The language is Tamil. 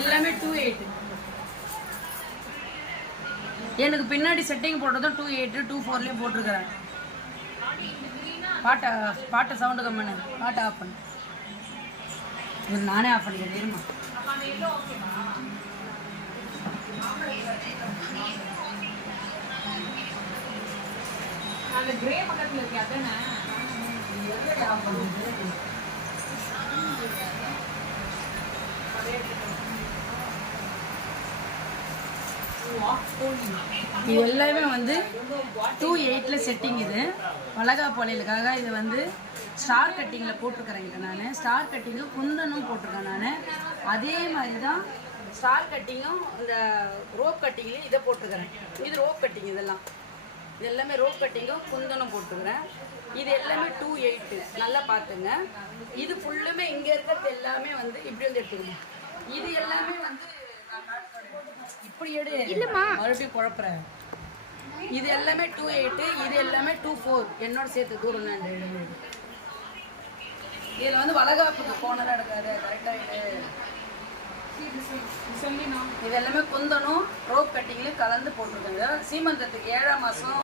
எல்லாமே 2/8. எனக்கு பின்னாடி செட்டிங் போட்டதும் 2/8 2/4 போட்டிருக்கிறேன். பாட்டை சவுண்டு கம்மனு, பாட்டை ஆஃப் பண்ணு. இது நானே ஆஃப் பண்ணிக்கிறேன் இருமா. அந்த கிரே பக்கத்துல இருக்கு அதானே இது எல்லாமே வந்து 2/8 செட்டிங். இது வளகாப்பாளையலுக்காக இது வந்து ஸ்டார் கட்டிங்கில் போட்டிருக்கிறேங்க. நான் ஸ்டார் கட்டிங்கு குந்தனும் போட்டிருக்கேன். நான் அதே மாதிரி தான் ஸ்டார் கட்டிங்கும் இந்த ரோப் கட்டிங்லேயும் இதை போட்டிருக்கிறேன். இது ரோப் கட்டிங். இதெல்லாம் இது எல்லாமே ரோப் கட்டிங்கும் குந்தனும் போட்டுக்கிறேன். இது எல்லாமே 2/8. நல்லா பார்த்துங்க. இது ஃபுல்லுமே இங்கே இருக்கிறது எல்லாமே வந்து இப்படி வந்து எடுத்துக்கணும். இது எல்லாமே வந்து இப்படி எடு இல்லைம்மா, மறுபடியும் குழப்புறேன். இது எல்லாமே 2/8, இது எல்லாமே 2/4. என்னோட சேர்த்து தூரம் தான். இதில் வந்து வளகாப்புக்கு போனலாம் எடுக்காது. கரெக்டாக இது எல்லாமே குந்தனும் ரோப் கட்டிங்லேயும் கலந்து போட்டிருக்காங்க. சீமந்தத்துக்கு 7ஆம் மாதம்